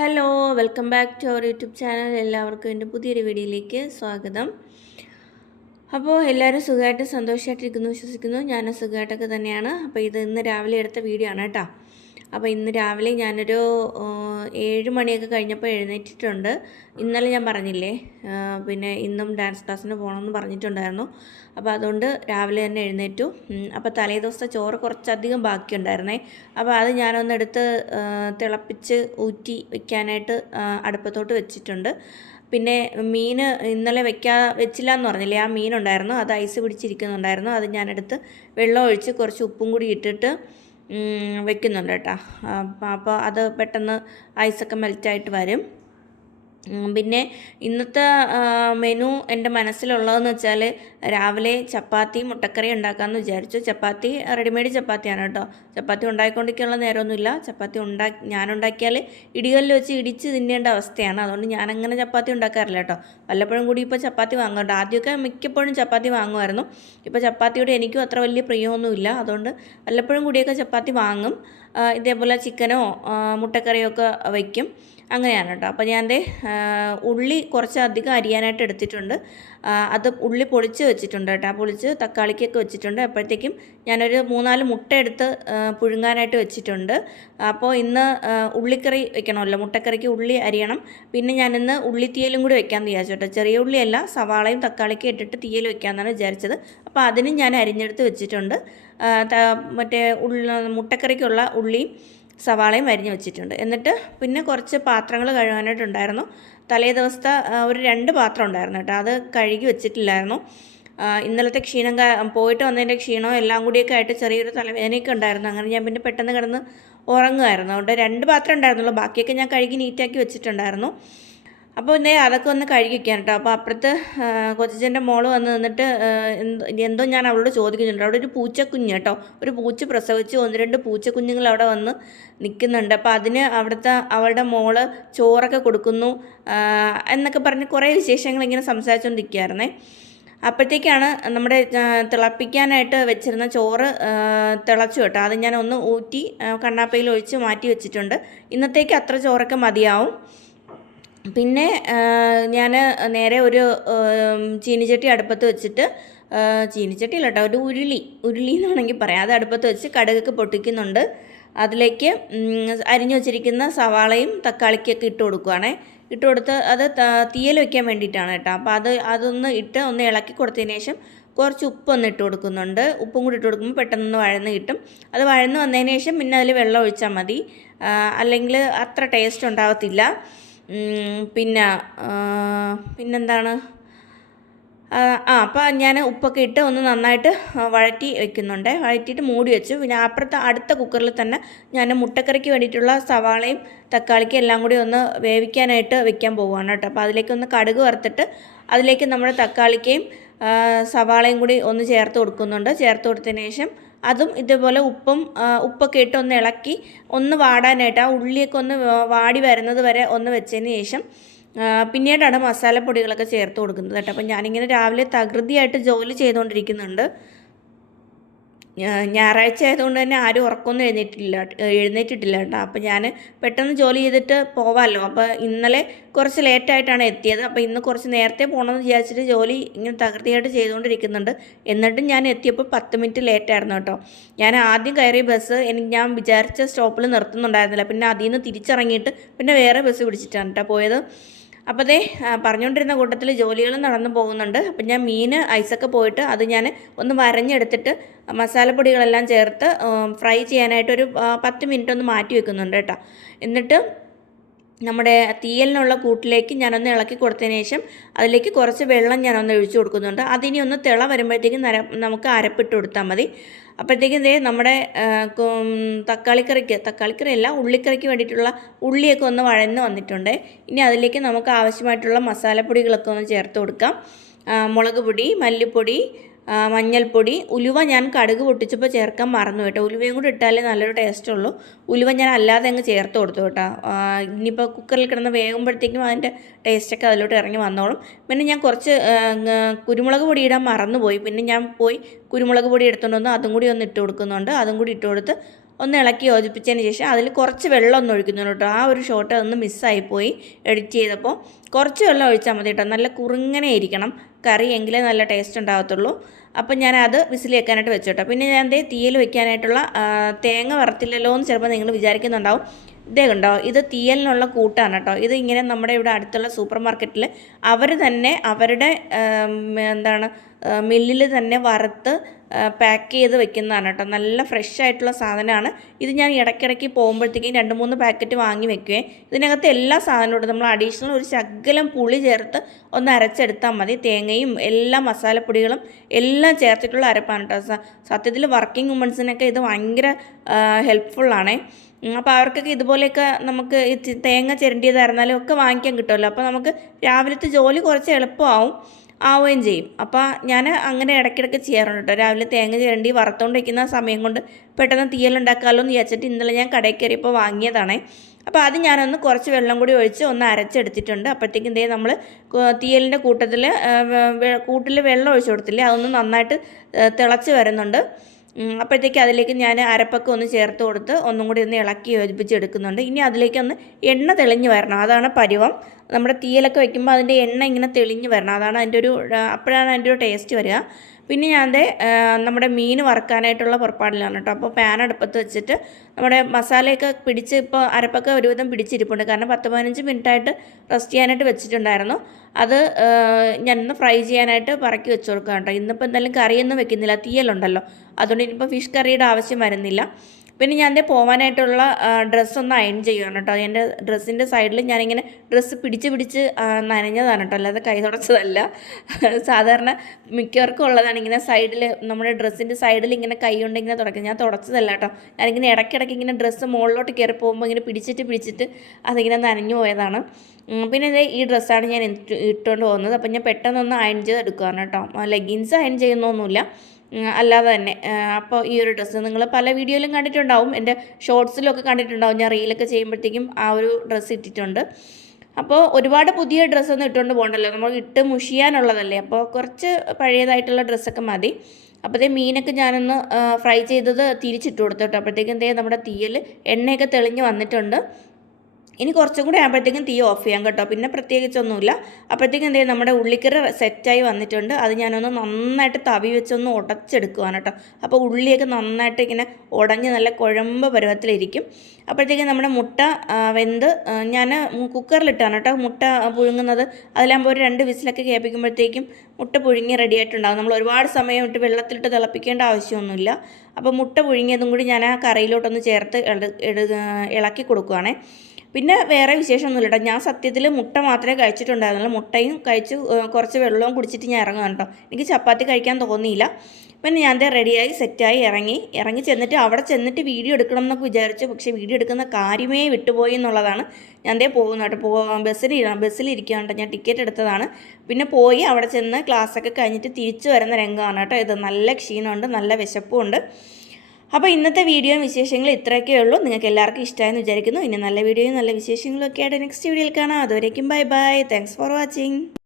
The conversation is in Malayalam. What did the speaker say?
Hello welcome back to our YouTube channel. എല്ലാവർക്കും എൻ്റെ പുതിയൊരു വീഡിയോയിലേക്ക് സ്വാഗതം. അപ്പോൾ എല്ലാവരും സുഖമായിട്ട് സന്തോഷമായിട്ടിരിക്കുന്നു വിശ്വസിക്കുന്നു. ഞാനും സുഖമായിട്ടൊക്കെ തന്നെയാണ്. അപ്പോൾ ഇത് ഇന്ന് രാവിലെ എടുത്ത വീഡിയോ ആണ് കേട്ടോ. അപ്പോൾ ഇന്ന് രാവിലെ ഞാനൊരു 7 മണിയൊക്കെ കഴിഞ്ഞപ്പോൾ എഴുന്നേറ്റിട്ടുണ്ട്. ഇന്നലെ ഞാൻ പറഞ്ഞില്ലേ, പിന്നെ ഇന്നും ഡാൻസ് ക്ലാസ്സിന് പോകണമെന്ന് പറഞ്ഞിട്ടുണ്ടായിരുന്നു. അപ്പോൾ അതുകൊണ്ട് രാവിലെ തന്നെ എഴുന്നേറ്റു. അപ്പോൾ തലേദിവസത്തെ ചോറ് കുറച്ചധികം ബാക്കിയുണ്ടായിരുന്നേ. അപ്പോൾ അത് ഞാനൊന്നെടുത്ത് തിളപ്പിച്ച് ഊറ്റി വയ്ക്കാനായിട്ട് അടുപ്പത്തോട്ട് വെച്ചിട്ടുണ്ട്. പിന്നെ മീൻ ഇന്നലെ വെച്ചില്ല എന്ന് പറഞ്ഞില്ലേ, ആ മീനുണ്ടായിരുന്നു, അത് ഐസ് പിടിച്ചിരിക്കുന്നുണ്ടായിരുന്നു. അത് ഞാനെടുത്ത് വെള്ളം ഒഴിച്ച് കുറച്ച് ഉപ്പും കൂടി ഇട്ടിട്ട് വെക്കുന്നുണ്ട് കേട്ടോ. അപ്പോൾ അത് പെട്ടെന്ന് ഐസൊക്കെ മെൽറ്റായിട്ട് വരും. പിന്നെ ഇന്നത്തെ മെനു എൻ്റെ മനസ്സിലുള്ളതെന്ന് വെച്ചാൽ രാവിലെ ചപ്പാത്തി മുട്ടക്കറി ഉണ്ടാക്കാമെന്ന് വിചാരിച്ചു. ചപ്പാത്തി റെഡിമെയ്ഡ് ചപ്പാത്തിയാണ് കേട്ടോ. ചപ്പാത്തി ഉണ്ടാക്കിക്കൊണ്ടിരിക്കാനുള്ള നേരമൊന്നുമില്ല. ചപ്പാത്തി ഞാനുണ്ടാക്കിയാൽ ഇടികല്ലിൽ വെച്ച് ഇടിച്ച് തിന്നേണ്ട അവസ്ഥയാണ്. അതുകൊണ്ട് ഞാനങ്ങനെ ചപ്പാത്തി ഉണ്ടാക്കാറില്ല കേട്ടോ. വല്ലപ്പോഴും കൂടി ഇപ്പോൾ ചപ്പാത്തി വാങ്ങുന്നുണ്ട്. ആദ്യമൊക്കെ മിക്കപ്പോഴും ചപ്പാത്തി വാങ്ങുമായിരുന്നു. ഇപ്പോൾ ചപ്പാത്തിയോട് എനിക്കും അത്ര വലിയ പ്രിയമൊന്നുമില്ല. അതുകൊണ്ട് വല്ലപ്പോഴും കൂടിയൊക്കെ ചപ്പാത്തി വാങ്ങും. ഇതേപോലെ ചിക്കനോ മുട്ടക്കറിയോ ഒക്കെ വയ്ക്കും. അങ്ങനെയാണ് കേട്ടോ. അപ്പോൾ ഞാൻ ഉള്ളി കുറച്ചധികം അരിയാനായിട്ട് എടുത്തിട്ടുണ്ട്. അത് ഉള്ളി പൊളിച്ച് വെച്ചിട്ടുണ്ട് കേട്ടോ. പൊളിച്ച് തക്കാളിക്കൊക്കെ വെച്ചിട്ടുണ്ട്. അപ്പോഴത്തേക്കും ഞാനൊരു 3-4 മുട്ട എടുത്ത് പുഴുങ്ങാനായിട്ട് വെച്ചിട്ടുണ്ട്. അപ്പോൾ ഇന്ന് ഉള്ളിക്കറി വെക്കണമല്ലോ, മുട്ടക്കറിക്ക് ഉള്ളി അരിയണം. പിന്നെ ഞാനിന്ന് ഉള്ളിത്തീയലും കൂടി വെക്കാമെന്ന് വിചാരിച്ചു കേട്ടോ. ചെറിയ ഉള്ളിയല്ല, സവാളയും തക്കാളിക്കും ഇട്ടിട്ട് തീയൽ വെക്കാമെന്നാണ് വിചാരിച്ചത്. അപ്പോൾ അതിനും ഞാൻ അരിഞ്ഞെടുത്ത് വെച്ചിട്ടുണ്ട്. മറ്റേ മുട്ടക്കറിക്കുള്ള ഉള്ളിയും സവാളയും അരിഞ്ഞ് വെച്ചിട്ടുണ്ട്. എന്നിട്ട് പിന്നെ കുറച്ച് പാത്രങ്ങൾ കഴുകാനായിട്ടുണ്ടായിരുന്നു. തലേ ദിവസത്തെ ഒരു 2 പാത്രം ഉണ്ടായിരുന്നു കേട്ടോ. അത് കഴുകി വെച്ചിട്ടില്ലായിരുന്നു. ഇന്നലത്തെ ക്ഷീണം പോയിട്ട് വന്നതിൻ്റെ ക്ഷീണവും എല്ലാം കൂടിയൊക്കെ ആയിട്ട് ചെറിയൊരു തലവേദനയൊക്കെ ഉണ്ടായിരുന്നു. അങ്ങനെ ഞാൻ പിന്നെ പെട്ടെന്ന് കിടന്ന് ഉറങ്ങുമായിരുന്നു. അതുകൊണ്ട് 2 പാത്രം ഉണ്ടായിരുന്നുള്ളൂ. ബാക്കിയൊക്കെ ഞാൻ കഴുകി നീറ്റാക്കി വെച്ചിട്ടുണ്ടായിരുന്നു. അപ്പോൾ അതൊക്കെ ഒന്ന് കഴുകി വയ്ക്കാൻ കേട്ടോ. അപ്പോൾ അപ്പുറത്ത് കൊച്ചച്ഛൻ്റെ മോള് വന്ന് നിന്നിട്ട് എന്തോ ഞാൻ അവളോട് ചോദിക്കുന്നുണ്ട്. അവിടെ ഒരു പൂച്ചക്കുഞ്ഞ് കേട്ടോ, ഒരു പൂച്ച പ്രസവിച്ച് 1-2 പൂച്ചക്കുഞ്ഞുങ്ങൾ അവിടെ വന്ന് നിൽക്കുന്നുണ്ട്. അപ്പോൾ അതിന് അവളുടെ മോള് ചോറൊക്കെ കൊടുക്കുന്നു എന്നൊക്കെ പറഞ്ഞ് കുറേ വിശേഷങ്ങൾ ഇങ്ങനെ സംസാരിച്ചുകൊണ്ടിരിക്കുകയായിരുന്നേ. അപ്പോഴത്തേക്കാണ് നമ്മുടെ തിളപ്പിക്കാനായിട്ട് വെച്ചിരുന്ന ചോറ് തിളച്ചു കേട്ടോ. അത് ഞാൻ ഒന്ന് ഊറ്റി കണ്ണാപ്പയിൽ ഒഴിച്ച് മാറ്റി വെച്ചിട്ടുണ്ട്. ഇന്നത്തേക്ക് അത്ര ചോറൊക്കെ മതിയാവും. പിന്നെ ഞാൻ നേരെ ഒരു ചീനിച്ചട്ടി അടുപ്പത്ത് വെച്ചിട്ട്, ചീനിച്ചട്ടിയില്ല കേട്ടോ, ഒരു ഉരുളി എന്ന് വേണമെങ്കിൽ പറയാം, അത് അടുപ്പത്ത് വെച്ച് കടുകൊക്കെ പൊട്ടിക്കുന്നുണ്ട്. അതിലേക്ക് അരിഞ്ഞു വച്ചിരിക്കുന്ന സവാളയും തക്കാളിക്കൊക്കെ ഇട്ട് കൊടുക്കുകയാണേ. ഇട്ട് കൊടുത്ത് അത് തീയൽ വയ്ക്കാൻ വേണ്ടിയിട്ടാണ് കേട്ടോ. അപ്പോൾ അതൊന്ന് ഇട്ട് ഒന്ന് ഇളക്കി കൊടുത്തതിന് ശേഷം കുറച്ച് ഉപ്പൊന്ന് ഇട്ട് കൊടുക്കുന്നുണ്ട്. ഉപ്പും കൂടി ഇട്ട് കൊടുക്കുമ്പോൾ പെട്ടെന്ന് വഴന്ന് കിട്ടും. അത് വഴന്ന് വന്നതിന് ശേഷം പിന്നെ അതിൽ വെള്ളം ഒഴിച്ചാൽ മതി, അല്ലെങ്കിൽ അത്ര ടേസ്റ്റ് ഉണ്ടാകത്തില്ല. പിന്നെന്താണ്, അപ്പോൾ ഞാൻ ഉപ്പൊക്കെ ഇട്ട് ഒന്ന് നന്നായിട്ട് വഴറ്റി വെക്കുന്നുണ്ട്. വഴറ്റിയിട്ട് മൂടി വെച്ചു. പിന്നെ അടുത്ത കുക്കറിൽ തന്നെ ഞാൻ മുട്ടക്കറിക്ക് വേണ്ടിയിട്ടുള്ള സവാളയും തക്കാളിക്കും എല്ലാം കൂടി ഒന്ന് വേവിക്കാനായിട്ട് വെക്കാൻ പോവുകയാണ് കേട്ടോ. അപ്പോൾ അതിലേക്ക് ഒന്ന് കടുക് വറുത്തിട്ട് അതിലേക്ക് നമ്മുടെ തക്കാളിക്കയും സവാളയും കൂടി ഒന്ന് ചേർത്ത് കൊടുക്കുന്നുണ്ട്. ചേർത്ത് കൊടുത്തതിന് ശേഷം അതും ഇതേപോലെ ഉപ്പൊക്കെ ഇട്ട് ഒന്ന് ഇളക്കി ഒന്ന് വാടാനായിട്ട്, ആ ഉള്ളിയൊക്കെ ഒന്ന് വാടി വരുന്നത് വരെ ഒന്ന് വെച്ചതിന് ശേഷം പിന്നീടാണ് മസാലപ്പൊടികളൊക്കെ ചേർത്ത് കൊടുക്കുന്നത് കേട്ടോ. അപ്പം ഞാനിങ്ങനെ രാവിലെ തകൃതിയായിട്ട് ജോലി ചെയ്തുകൊണ്ടിരിക്കുന്നുണ്ട്. ഞായറാഴ്ച ആയതുകൊണ്ട് തന്നെ ആരും ഉറക്കമൊന്നും എഴുന്നേറ്റിട്ടില്ല കേട്ടോ. അപ്പോൾ ഞാൻ പെട്ടെന്ന് ജോലി ചെയ്തിട്ട് പോവാമല്ലോ. അപ്പോൾ ഇന്നലെ കുറച്ച് ലേറ്റായിട്ടാണ് എത്തിയത്. അപ്പോൾ ഇന്ന് കുറച്ച് നേരത്തെ പോകണമെന്ന് വിചാരിച്ചിട്ട് ജോലി ഇങ്ങനെ തകൃതിയായിട്ട് ചെയ്തുകൊണ്ടിരിക്കുന്നുണ്ട്. എന്നിട്ടും ഞാൻ എത്തിയപ്പോൾ 10 മിനിറ്റ് ലേറ്റായിരുന്നു കേട്ടോ. ഞാൻ ആദ്യം കയറിയ ബസ് ഞാൻ വിചാരിച്ച സ്റ്റോപ്പിൽ നിർത്തുന്നുണ്ടായിരുന്നില്ല. പിന്നെ അതിൽ നിന്ന് തിരിച്ചിറങ്ങിയിട്ട് പിന്നെ വേറെ ബസ് പിടിച്ചിട്ടാണ് കേട്ടോ പോയത്. അപ്പോൾ പറഞ്ഞുകൊണ്ടിരുന്ന കൂട്ടത്തിൽ ജോലികളും നടന്നു പോകുന്നുണ്ട്. അപ്പം ഞാൻ മീൻ ഐസൊക്കെ പോയിട്ട് അത് ഞാൻ ഒന്ന് വരഞ്ഞെടുത്തിട്ട് മസാലപ്പൊടികളെല്ലാം ചേർത്ത് ഫ്രൈ ചെയ്യാനായിട്ട് ഒരു 10 മിനിറ്റ് ഒന്ന് മാറ്റി വെക്കുന്നുണ്ട് കേട്ടോ. എന്നിട്ട് നമ്മുടെ തീയലിനുള്ള കൂട്ടിലേക്ക് ഞാനൊന്ന് ഇളക്കി കൊടുത്തതിന് ശേഷം അതിലേക്ക് കുറച്ച് വെള്ളം ഞാനൊന്ന് ഒഴിച്ചു കൊടുക്കുന്നുണ്ട്. അതിനി ഒന്ന് തിള വരുമ്പോഴത്തേക്കും നമുക്ക് അരപ്പിട്ട് കൊടുത്താൽ മതി. അപ്പോഴത്തേക്കും നമ്മുടെ തക്കാളിക്കറിയല്ല, ഉള്ളിക്കറിക്ക് വേണ്ടിയിട്ടുള്ള ഉള്ളിയൊക്കെ ഒന്ന് വഴന്ന് വന്നിട്ടുണ്ട്. ഇനി അതിലേക്ക് നമുക്ക് ആവശ്യമായിട്ടുള്ള മസാലപ്പൊടികളൊക്കെ ഒന്ന് ചേർത്ത് കൊടുക്കാം. മുളക് പൊടി, മല്ലിപ്പൊടി, മഞ്ഞൾപ്പൊടി, ഉലുവ ഞാൻ കടുക് പൊട്ടിച്ചപ്പോൾ ചേർക്കാൻ മറന്നു കേട്ടോ. ഉലുവയും കൂടി ഇട്ടാലേ നല്ലൊരു ടേസ്റ്റ് ഉള്ളൂ. ഉലുവ ഞാൻ അല്ലാതെ അങ്ങ് ചേർത്ത് കൊടുത്തു കേട്ടോ. ഇനിയിപ്പോൾ കുക്കറിൽ കിടന്ന് വേകുമ്പോഴത്തേക്കും അതിൻ്റെ ടേസ്റ്റൊക്കെ അതിലോട്ട് ഇറങ്ങി വന്നോളും. പിന്നെ ഞാൻ കുറച്ച് കുരുമുളക് പൊടി ഇടാൻ മറന്നുപോയി. പിന്നെ ഞാൻ പോയി കുരുമുളക് പൊടി എടുത്തുകൊണ്ട് വന്ന് അതും കൂടി ഒന്ന് ഇട്ട് കൊടുക്കുന്നുണ്ട്. അതും കൂടി ഇട്ട് കൊടുത്ത് ഒന്ന് ഇളക്കി യോജിപ്പിച്ചതിന് ശേഷം അതിൽ കുറച്ച് വെള്ളം ഒന്ന് ഒഴിക്കുന്നുണ്ട് കേട്ടോ. ആ ഒരു ഷോട്ട് ഒന്ന് മിസ്സായിപ്പോയി എഡിറ്റ് ചെയ്തപ്പോൾ. കുറച്ച് വെള്ളം ഒഴിച്ചാൽ മതി കേട്ടോ. നല്ല കുറുങ്ങനെ ഇരിക്കണം കറി, എങ്കിലേ നല്ല ടേസ്റ്റ് ഉണ്ടാകത്തുള്ളൂ. അപ്പം ഞാനത് വിസിൽ വെക്കാനായിട്ട് വെച്ചു കേട്ടോ. പിന്നെ ഞാൻ തീയിൽ വെക്കാനായിട്ടുള്ള തേങ്ങ വറുത്തില്ലല്ലോ എന്ന് ചിലപ്പോൾ നിങ്ങൾ വിചാരിക്കുന്നുണ്ടാവും. ഇതേ കണ്ടോ, ഇത് തീയലിനുള്ള കൂട്ടാണ് കേട്ടോ. ഇത് ഇങ്ങനെ നമ്മുടെ ഇവിടെ അടുത്തുള്ള സൂപ്പർ മാർക്കറ്റിൽ അവർ തന്നെ അവരുടെ മില്ലിൽ തന്നെ വറുത്ത് പാക്ക് ചെയ്ത് വെക്കുന്നതാണ് കേട്ടോ. നല്ല ഫ്രഷ് ആയിട്ടുള്ള സാധനമാണ്. ഇത് ഞാൻ ഇടയ്ക്കിടയ്ക്ക് പോകുമ്പോഴത്തേക്കും 2-3 പാക്കറ്റ് വാങ്ങി വെക്കുകയും ഇതിനകത്ത് എല്ലാ സാധനവും നമ്മൾ അഡീഷണൽ ഒരു ശകലം പുളി ചേർത്ത് ഒന്ന് അരച്ചെടുത്താൽ മതി. തേങ്ങയും എല്ലാ മസാലപ്പൊടികളും എല്ലാം ചേർത്തിട്ടുള്ള അരപ്പാണ് കേട്ടോ. സത്യത്തിൽ വർക്കിംഗ് വുമൻസിനൊക്കെ ഇത് ഭയങ്കര ഹെൽപ്ഫുള്ളാണേ. അപ്പോൾ അവർക്കൊക്കെ ഇതുപോലെയൊക്കെ നമുക്ക് തേങ്ങ ചിരണ്ടിയതായിരുന്നാലും ഒക്കെ വാങ്ങിക്കാൻ കിട്ടുമല്ലോ. അപ്പോൾ നമുക്ക് രാവിലത്തെ ജോലി കുറച്ച് ആവുകയും ചെയ്യും. അപ്പോൾ ഞാൻ അങ്ങനെ ഇടയ്ക്കിടയ്ക്ക് ചെയ്യാറുണ്ട് കേട്ടോ. രാവിലെ തേങ്ങ ചിരണ്ടി വറുത്തുകൊണ്ട് വയ്ക്കുന്ന സമയം കൊണ്ട് പെട്ടെന്ന് തീയലുണ്ടാക്കാമല്ലോ എന്ന് വിചാരിച്ചിട്ട് ഇന്നലെ ഞാൻ കടയിൽ കയറിയപ്പോൾ വാങ്ങിയതാണേ. അപ്പോൾ അത് ഞാനൊന്ന് കുറച്ച് വെള്ളം കൂടി ഒഴിച്ച് ഒന്ന് അരച്ചെടുത്തിട്ടുണ്ട്. അപ്പോഴത്തേക്കും നമ്മൾ തീയലിൻ്റെ കൂട്ടിൽ വെള്ളം ഒഴിച്ച് കൊടുത്തില്ലേ, അതൊന്ന് നന്നായിട്ട് തിളച്ച് വരുന്നുണ്ട്. അപ്പോഴത്തേക്ക് അതിലേക്ക് ഞാൻ അരപ്പൊക്കെ ഒന്ന് ചേർത്ത് കൊടുത്ത് ഒന്നും കൂടി ഒന്ന് ഇളക്കി യോജിപ്പിച്ചെടുക്കുന്നുണ്ട്. ഇനി അതിലേക്ക് ഒന്ന് എണ്ണ തെളിഞ്ഞ് വരണം, അതാണ് പരുവം. നമ്മുടെ തീയലൊക്കെ വയ്ക്കുമ്പോൾ അതിൻ്റെ എണ്ണ ഇങ്ങനെ തെളിഞ്ഞ് വരണം, അതാണ് അപ്പോഴാണ് അതിൻ്റെ ഒരു ടേസ്റ്റ് വരിക. പിന്നെ ഞാൻ നമ്മുടെ മീൻ വറുക്കാനായിട്ടുള്ള പുറപ്പാടിലാണ് കേട്ടോ. അപ്പോൾ പാൻ അടുപ്പത്ത് വെച്ചിട്ട് നമ്മുടെ മസാലയൊക്കെ പിടിച്ച് ഇപ്പോൾ അരപ്പൊക്കെ ഒരുവിധം പിടിച്ചിരിപ്പുണ്ട്. കാരണം 10-15 മിനിറ്റായിട്ട് റെസ്റ്റ് ചെയ്യാനായിട്ട് വെച്ചിട്ടുണ്ടായിരുന്നു. അത് ഞാനൊന്ന് ഫ്രൈ ചെയ്യാനായിട്ട് പറക്കി വെച്ച് കൊടുക്കാം കേട്ടോ. ഇന്നിപ്പോൾ എന്തായാലും കറിയൊന്നും വെക്കുന്നില്ല, തീയലുണ്ടല്ലോ, അതുകൊണ്ട് ഇനിയിപ്പോൾ ഫിഷ് കറിയുടെ ആവശ്യം വരുന്നില്ല. പിന്നെ ഞാൻ പോകാനായിട്ടുള്ള ഡ്രസ്സൊന്ന് അയൺ ചെയ്യുകയാണ് കേട്ടോ. എൻ്റെ ഡ്രസ്സിൻ്റെ സൈഡിൽ ഞാനിങ്ങനെ ഡ്രസ്സ് പിടിച്ച് നനഞ്ഞതാണ് കേട്ടോ, അല്ലാതെ കൈ തുടച്ചതല്ല. സാധാരണ മിക്കവർക്കും ഉള്ളതാണ് ഇങ്ങനെ സൈഡിൽ, നമ്മുടെ ഡ്രസ്സിൻ്റെ സൈഡിൽ ഇങ്ങനെ കൈ കൊണ്ട് ഇങ്ങനെ തുടക്കുക. ഞാൻ തുടച്ചതല്ല കേട്ടോ. ഞാനിങ്ങനെ ഇടയ്ക്കിടയ്ക്ക് ഇങ്ങനെ ഡ്രസ്സ് മുകളിലോട്ട് കയറി പോകുമ്പോൾ ഇങ്ങനെ പിടിച്ചിട്ട് അതിങ്ങനെ നനഞ്ഞു പോയതാണ്. പിന്നെ ഈ ഡ്രസ്സാണ് ഞാൻ ഇട്ടുകൊണ്ട് പോകുന്നത്. അപ്പം ഞാൻ പെട്ടെന്നൊന്ന് അയൺ ചെയ്തെടുക്കുകയാണ് കേട്ടോ. ലെഗിൻസ് അയൺ ചെയ്യുന്നൊന്നുമില്ല, അല്ലാതെ തന്നെ. അപ്പോൾ ഈ ഒരു ഡ്രസ്സ് നിങ്ങൾ പല വീഡിയോയിലും കണ്ടിട്ടുണ്ടാവും, എൻ്റെ ഷോർട്സിലൊക്കെ കണ്ടിട്ടുണ്ടാവും. ഞാൻ റീലൊക്കെ ചെയ്യുമ്പോഴത്തേക്കും ആ ഒരു ഡ്രസ്സ് ഇട്ടിട്ടുണ്ട്. അപ്പോൾ ഒരുപാട് പുതിയ ഡ്രസ്സൊന്നും ഇട്ടുകൊണ്ട് പോകണ്ടല്ലോ, നമ്മൾ ഇട്ട് മുഷിയാനുള്ളതല്ലേ. അപ്പോൾ കുറച്ച് പഴയതായിട്ടുള്ള ഡ്രസ്സൊക്കെ മതി. അപ്പോഴത്തേ മീനൊക്കെ ഞാനൊന്ന് ഫ്രൈ ചെയ്തത് തിരിച്ചിട്ട് കൊടുത്തു കേട്ടോ. അപ്പോഴത്തേക്കും നമ്മുടെ തീയിൽ എണ്ണയൊക്കെ തെളിഞ്ഞ് വന്നിട്ടുണ്ട്. ഇനി കുറച്ചും കൂടി ആകുമ്പോഴത്തേക്കും തീ ഓഫ് ചെയ്യാം കേട്ടോ. പിന്നെ പ്രത്യേകിച്ചൊന്നുമില്ല. അപ്പോഴത്തേക്കും നമ്മുടെ ഉള്ളിക്കറി സെറ്റായി വന്നിട്ടുണ്ട്. അത് ഞാനൊന്ന് നന്നായിട്ട് തവി വെച്ചൊന്ന് ഉടച്ചെടുക്കുവാണ് കേട്ടോ. അപ്പോൾ ഉള്ളിയൊക്കെ നന്നായിട്ട് ഇങ്ങനെ ഉടഞ്ഞ് നല്ല കുഴമ്പ് പരുവത്തിലിരിക്കും. അപ്പോഴത്തേക്കും നമ്മുടെ മുട്ട വെന്ത് ഞാൻ കുക്കറിലിട്ടാണ് കേട്ടോ മുട്ട പുഴുങ്ങുന്നത്. അതിലാകുമ്പോൾ ഒരു 2 വിസിലൊക്കെ കേൾപ്പിക്കുമ്പോഴത്തേക്കും മുട്ട പുഴുങ്ങി റെഡി ആയിട്ടുണ്ടാകും. നമ്മൾ ഒരുപാട് സമയം ഇട്ട് വെള്ളത്തിലിട്ട് തിളപ്പിക്കേണ്ട ആവശ്യമൊന്നുമില്ല. അപ്പോൾ മുട്ട പുഴുങ്ങിയതും കൂടി ഞാൻ ആ കറിയിലോട്ടൊന്ന് ചേർത്ത് ഇളക്കി കൊടുക്കുവാണേ. പിന്നെ വേറെ വിശേഷമൊന്നുമില്ല കേട്ടോ. ഞാൻ സത്യത്തിൽ മുട്ട മാത്രമേ കഴിച്ചിട്ടുണ്ടായിരുന്നുള്ളൂ. മുട്ടയും കഴിച്ച് കുറച്ച് വെള്ളവും കുടിച്ചിട്ട് ഞാൻ ഇറങ്ങുകയാണ് കേട്ടോ. എനിക്ക് ചപ്പാത്തി കഴിക്കാൻ തോന്നിയില്ല. പിന്നെ ഞാൻ റെഡിയായി സെറ്റായി ഇറങ്ങി ചെന്നിട്ട് അവിടെ ചെന്നിട്ട് വീഡിയോ എടുക്കണം എന്നൊക്കെ വിചാരിച്ചു. പക്ഷേ വീഡിയോ എടുക്കുന്ന കാര്യമേ വിട്ടുപോയി എന്നുള്ളതാണ്. ഞാൻ പോകുന്നു കേട്ടോ. ബസ്സിലിരിക്കുകയാണ് കേട്ടോ. ഞാൻ ടിക്കറ്റ് എടുത്തതാണ്. പിന്നെ പോയി അവിടെ ചെന്ന് ക്ലാസ്സൊക്കെ കഴിഞ്ഞിട്ട് തിരിച്ചു വരുന്ന രംഗമാണ് കേട്ടോ ഇത്. നല്ല ക്ഷീണമുണ്ട്, നല്ല വിശപ്പുമുണ്ട്. അപ്പോൾ ഇന്നത്തെ വീഡിയോയും വിശേഷങ്ങളും ഇത്രയൊക്കെ ഉള്ളൂ. നിങ്ങൾക്ക് എല്ലാവർക്കും ഇഷ്ടമായെന്ന് വിചാരിക്കുന്നു. ഇനി നല്ല വീഡിയോയും നല്ല വിശേഷങ്ങളും ഒക്കെ ആയിട്ട് നെക്സ്റ്റ് വീഡിയോയിൽ കാണാം. അതുവരേക്കും ബൈ. Thanks for watching.